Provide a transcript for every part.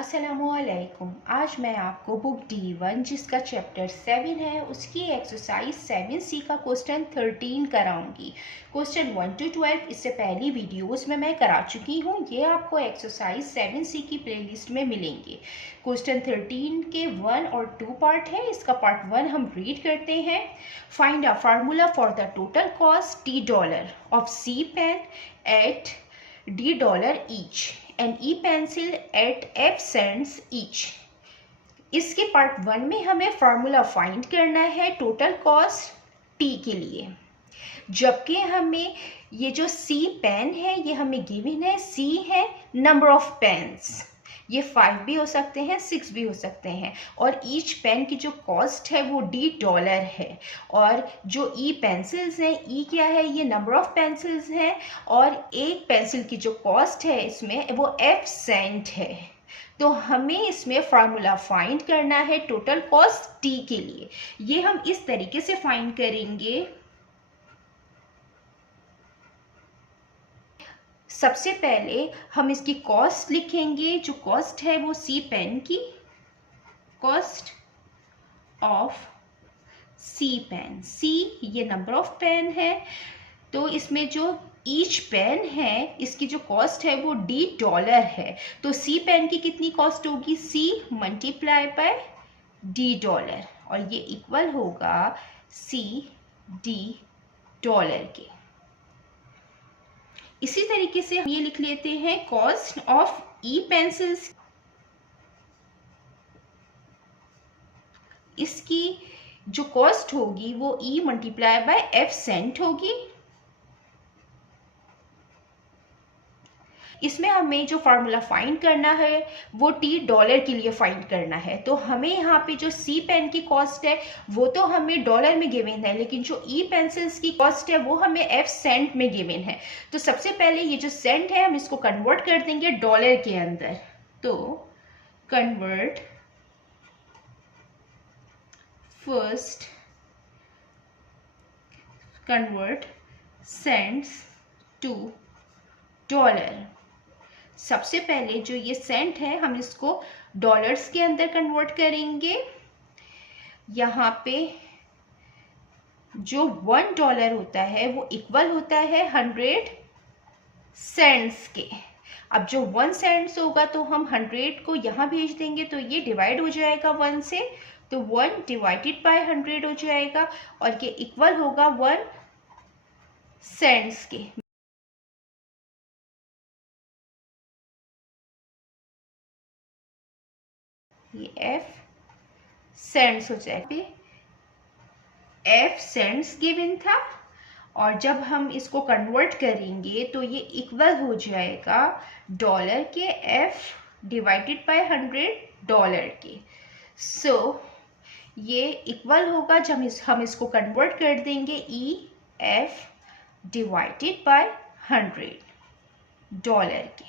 अस्सलामुअलैकुम। आज मैं आपको बुक D1 जिसका चैप्टर 7 है उसकी एक्सरसाइज 7C का क्वेश्चन 13 कराऊंगी। क्वेश्चन 1 to 12 इससे पहली वीडियोस में मैं करा चुकी हूँ। ये आपको एक्सरसाइज 7C की प्लेलिस्ट में मिलेंगे। क्वेश्चन 13 के 1 और 2 पार्ट है। इसका पार्ट 1 हम रीड करते हैं। Find a formula for the total cost $10 of C pen at $D each and e-pencil at F cents each। इसके पार्ट 1 में हमें फार्मूला फाइंड करना है टोटल कॉस्ट टी के लिए, जबकि हमें ये जो सी पेन है ये हमें गिवन है। सी है नंबर ऑफ पेन्स, ये 5 भी हो सकते हैं 6 भी हो सकते हैं, और ईच पेन की जो कॉस्ट है वो $D है। और जो ई पेंसिल्स हैं, ई क्या है, ये नंबर ऑफ पेंसिल्स हैं, और एक पेंसिल की जो कॉस्ट है इसमें वो F सेंट है। तो हमें इसमें फार्मूला फाइंड करना है टोटल कॉस्ट टी के लिए। ये हम इस तरीके से फाइंड करेंगे। सबसे पहले हम इसकी कॉस्ट लिखेंगे। जो कॉस्ट है वो सी पेन की, कॉस्ट ऑफ सी पेन। सी ये नंबर ऑफ पेन है, तो इसमें जो ईच पेन है इसकी जो कॉस्ट है वो $D है। तो सी पेन की कितनी कॉस्ट होगी, C मल्टीप्लाई बाय $D, और ये इक्वल होगा $CD के। इसी तरीके से हम ये लिख लेते हैं कॉस्ट ऑफ ई पेंसिल्स। इसकी जो कॉस्ट होगी वो E multiply by F cent होगी। इसमें हमें जो फार्मूला फाइंड करना है वो $T के लिए फाइंड करना है। तो हमें यहाँ पे जो सी पेन की कॉस्ट है वो तो हमें डॉलर में गिवन है, लेकिन जो ई पेंसिल्स की कॉस्ट है वो हमें F सेंट में गिवन है। तो सबसे पहले ये जो सेंट है हम इसको कन्वर्ट कर देंगे डॉलर के अंदर। तो कन्वर्ट सेंट्स टू डॉलर। सबसे पहले जो ये सेंट है हम इसको डॉलर्स के अंदर कन्वर्ट करेंगे। यहाँ पे जो $1 होता है वो इक्वल होता है 100 सेंट्स के। अब जो 1 सेंट्स होगा तो हम 100 को यहाँ भेज देंगे तो ये डिवाइड हो जाएगा 1 से, तो 1 डिवाइडेड बाय 100 हो जाएगा, और ये इक्वल होगा 1 सेंट्स के। ये F सेंट्स हो जाएगा। F सेंट्स गिवन था, और जब हम इसको कन्वर्ट करेंगे तो ये इक्वल हो जाएगा डॉलर के F डिवाइडेड बाय 100 के। सो ये इक्वल होगा जब हम इसको कन्वर्ट कर देंगे EF डिवाइडेड बाय 100 के।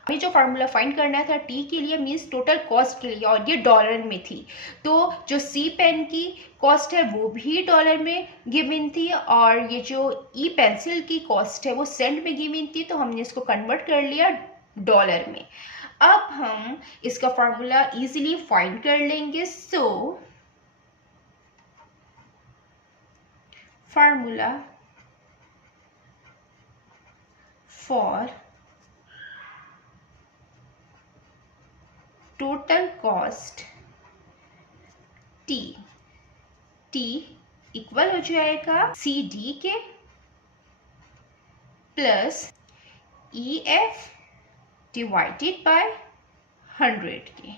हमें जो फार्मूला फाइंड करना था टी के लिए मीन्स टोटल कॉस्ट के लिए, और ये डॉलर में थी। तो जो सी पेन की कॉस्ट है वो भी डॉलर में गिवन थी, और ये जो ई पेंसिल की कॉस्ट है वो सेंट में गिवन थी। तो हमने इसको कन्वर्ट कर लिया डॉलर में। अब हम इसका फार्मूला इजीली फाइंड कर लेंगे। So formula for total cost T equal हो जाएगा CD के प्लस EF डिवाइडेड बाय 100 के।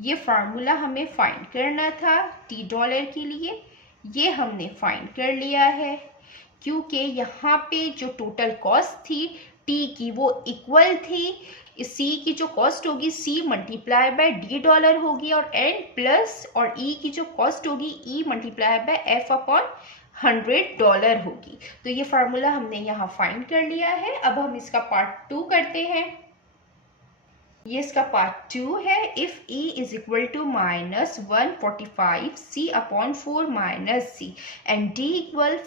ये फार्मूला हमें फाइंड करना था $T के लिए। ये हमने फाइंड कर लिया है, क्योंकि यहाँ पे जो टोटल कॉस्ट थी टी की वो इक्वल थी। सी की जो कॉस्ट होगी C मल्टीप्लाई बाय $D होगी, और N प्लस और E की जो कॉस्ट होगी E multiply by F upon $100 होगी। तो ये फार्मूला हमने यहाँ फाइंड कर लिया है। अब हम इसका पार्ट 2 करते हैं। ये इसका पार्ट 2 है। If E is equal to -145C upon 4 -C and D equal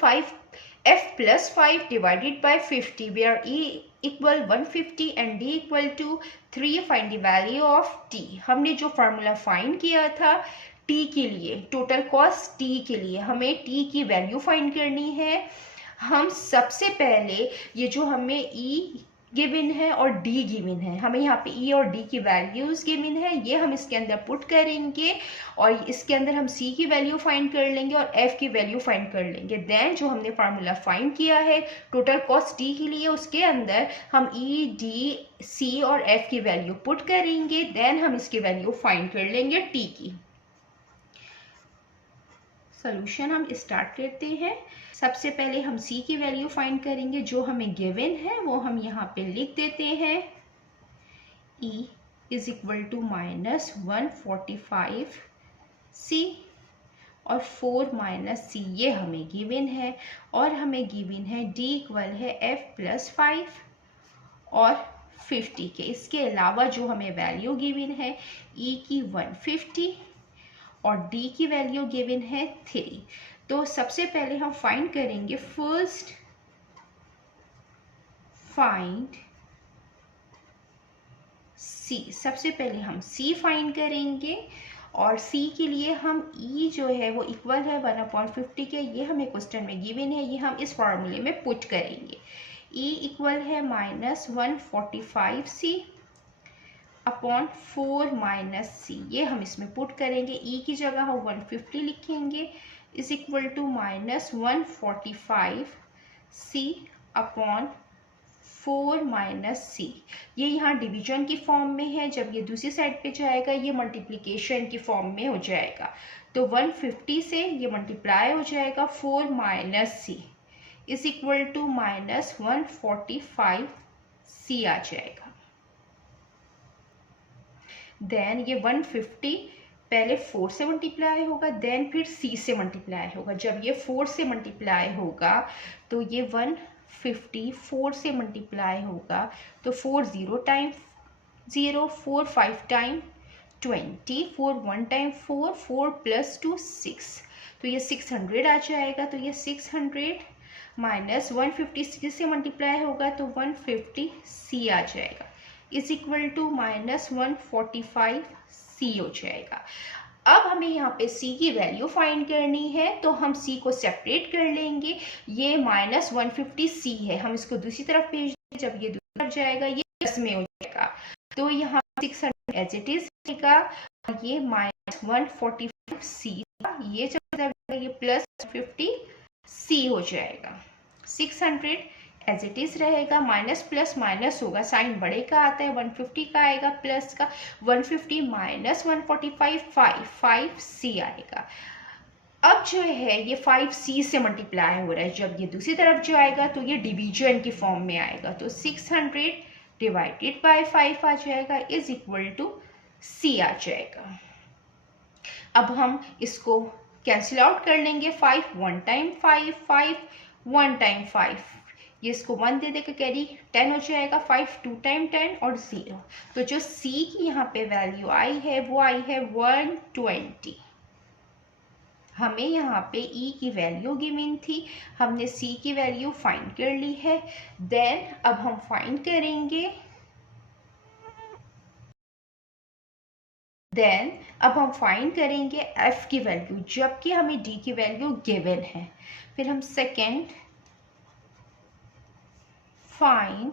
F plus 5 divided by 50, where E equal 150 and D equal to 3, find the value of T. हमने जो फार्मूला फाइंड किया था T के लिए, total cost T के लिए, हमें T की वैल्यू फाइंड करनी है। हम सबसे पहले ये जो हमें ई गिवन है और डी गिवन है, हमें यहाँ पे ई और डी की वैल्यूज गिवन है, ये हम इसके अंदर पुट करेंगे और इसके अंदर हम सी की वैल्यू फाइंड कर लेंगे और एफ की वैल्यू फाइंड कर लेंगे। देन जो हमने फार्मूला फाइंड किया है टोटल कॉस्ट डी के लिए, उसके अंदर हम ई डी सी और एफ की वैल्यू पुट करेंगे। देन हम इसकी वैल्यू फाइंड कर लेंगे टी की। सोल्यूशन हम स्टार्ट करते हैं। सबसे पहले हम C की वैल्यू फाइंड करेंगे, जो हमें गिवन है वो हम यहाँ पे लिख देते हैं। E is equal to -145C और 4 माइनस C ये हमें गिवन है, और हमें गिवन है D इक्वल है F+5 और 50 के। इसके अलावा जो हमें वैल्यू गिवन है E की 150 और D की वैल्यू गिवन है 3। तो सबसे पहले हम फाइंड करेंगे, फर्स्ट फाइंड C। सबसे पहले हम C फाइंड करेंगे और C के लिए हम E जो है वो इक्वल है 1/50 के, ये हमें क्वेश्चन में गिवन है, ये हम इस फार्मूले में पुट करेंगे। E इक्वल है -145C अपॉन 4 माइनस C, ये हम इसमें पुट करेंगे। E की जगह हम 150 लिखेंगे, is equal to -145C upon 4 minus C। ये यहाँ डिवीजन की फॉर्म में है, जब ये दूसरी साइड पे जाएगा ये मल्टीप्लिकेशन की फॉर्म में हो जाएगा। तो 150 से ये मल्टीप्लाई हो जाएगा 4 minus C is equal to -145C आ जाएगा। देन ये 150 पहले 4 से मल्टीप्लाई होगा, देन फिर C से मल्टीप्लाई होगा। जब ये 4 से मल्टीप्लाई होगा तो ये 150 4 से मल्टीप्लाई होगा, तो 4 0 टाइम 0, 4 5 टाइम 20, 4 1 टाइम 4, 4 + 2 6, तो ये 600 आ जाएगा। तो ये 600 माइनस 150 C से मल्टीप्लाई होगा तो 150C आ जाएगा, इज इक्वल टू -145C हो जाएगा। अब हमें यहाँ पे C की वैल्यू फाइंड करनी है, तो हम C को सेपरेट कर लेंगे। ये -150C है, हम इसको दूसरी तरफ भेज देंगे, जब ये दूसरी तरफ जाएगा ये प्लस में हो जाएगा, तो यहाँ 600 एज इट इज रहेगा। ये -145C ये चला जाएगा, ये +50C हो जाएगा। 600 एज इट इज रहेगा, माइनस प्लस माइनस होगा, साइन बड़े का आता है, 150 का आएगा प्लस का, 150 माइनस 145 5C आएगा। अब जो है ये 5C से मल्टीप्लाई हो रहा है, जब ये दूसरी तरफ जाएगा तो ये डिवीजन की फॉर्म में आएगा, तो 600 डिवाइडेड बाय 5 आ जाएगा, इज इक्वल टू C आ जाएगा। अब हम इसको कैंसिल आउट कर लेंगे, 5 1 टाइम 5, 5 1 टाइम 5, ये इसको 1 दे देकर कैरी 10 हो जाएगा, 5 2 टाइम 10 और 0। तो जो C की यहाँ पे वैल्यू आई है वो आई है 120। हमें यहाँ पे E की वैल्यू गिवन थी, हमने C की वैल्यू फाइंड कर ली है। देन अब हम फाइंड करेंगे, F की वैल्यू, जबकि हमें D की वैल्यू गिवन है। फिर हम सेकेंड फाइंड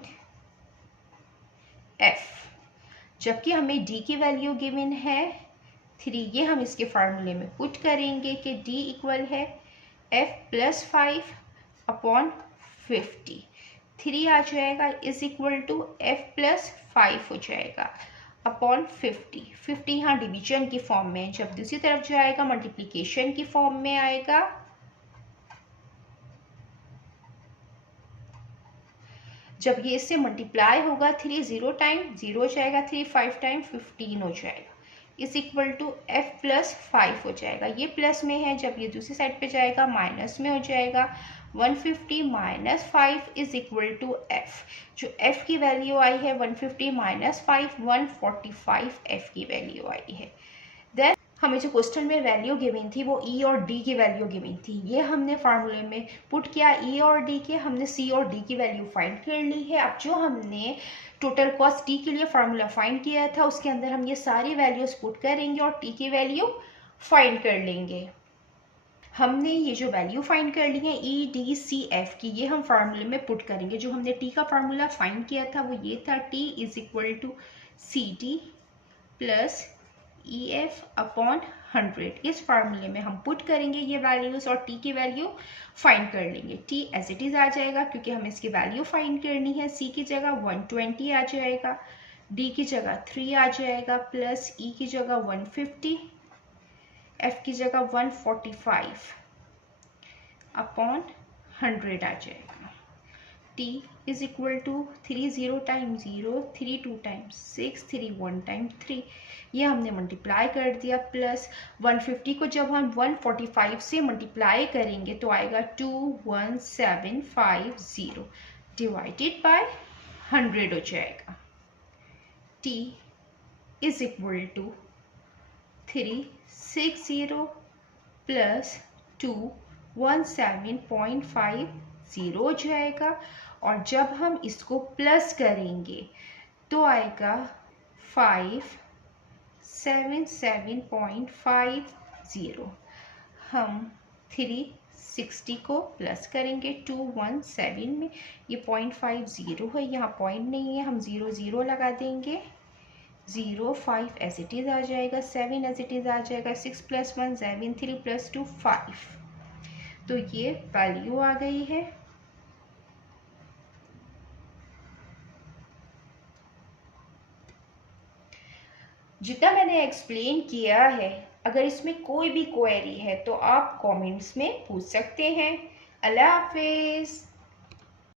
F, जबकि हमें D की वैल्यू गिवन है 3, ये हम इसके फार्मूले में पुट करेंगे कि D इक्वल है F+5 अपॉन 50, 3 आ जाएगा, इज इक्वल टू F+5 हो जाएगा अपॉन 50। 50 यहाँ डिवीजन की फॉर्म में, जब दूसरी तरफ जाएगा मल्टीप्लिकेशन की फॉर्म में आएगा। जब ये इससे मल्टीप्लाई होगा 3 0 टाइम 0 हो जाएगा, 3 5 टाइम 15 हो जाएगा, इज इक्वल टू F+5 हो जाएगा। ये प्लस में है, जब ये दूसरी साइड पे जाएगा माइनस में हो जाएगा। 150 minus 5 is equal to F, जो F की वैल्यू आई है 150 माइनस 5 145 F की वैल्यू आई है। देन हमें जो क्वेश्चन में वैल्यू गिवन थी वो ई और डी की वैल्यू गिवन थी, ये हमने फार्मूले में पुट किया ई और डी के, हमने सी और डी की वैल्यू फाइंड कर ली है। अब जो हमने टोटल कॉस्ट टी के लिए फार्मूला फाइंड किया था उसके अंदर हम ये सारी वैल्यूज पुट करेंगे और टी की वैल्यू फाइंड कर लेंगे। हमने ये जो वैल्यू फाइंड कर ली है ई डी सी एफ की, ये हम फार्मूले में पुट करेंगे। जो हमने टी का फार्मूला फाइंड किया था वो ये था, T is equal to C D plus E F upon 100। इस फार्मूले में हम पुट करेंगे ये वैल्यूज और टी की वैल्यू फाइंड कर लेंगे। टी एज इट इज आ जाएगा क्योंकि हमें इसकी वैल्यू फाइंड करनी है। सी की जगह 120 आ जाएगा, डी की जगह 3 आ जाएगा, प्लस ई की जगह 150, एफ की जगह 145 अपॉन 100 आ जाएगा। t is equal to 3 0 times 0, 3 2 times 6, 3 1 times 3, ये हमने मल्टीप्लाई कर दिया। प्लस 150 को जब हम 145 से मल्टीप्लाई करेंगे तो आएगा 21750 डिवाइडेड बाय 100 हो जाएगा। t is equal to 360 plus 217.50 हो जाएगा। और जब हम इसको प्लस करेंगे तो आएगा 577.50। हम 360 को प्लस करेंगे 217 में, ये 0.50 है, यहाँ पॉइंट नहीं है, हम 0 0 लगा देंगे। 0 5 एज इट इज़ आ जाएगा, 7 एज इट इज़ आ जाएगा, 6 + 1 7, 3 + 2 5। तो ये वैल्यू आ गई है। जितना मैंने एक्सप्लेन किया है, अगर इसमें कोई भी क्वेरी है तो आप कमेंट्स में पूछ सकते हैं। अल्लाह हाफिज़।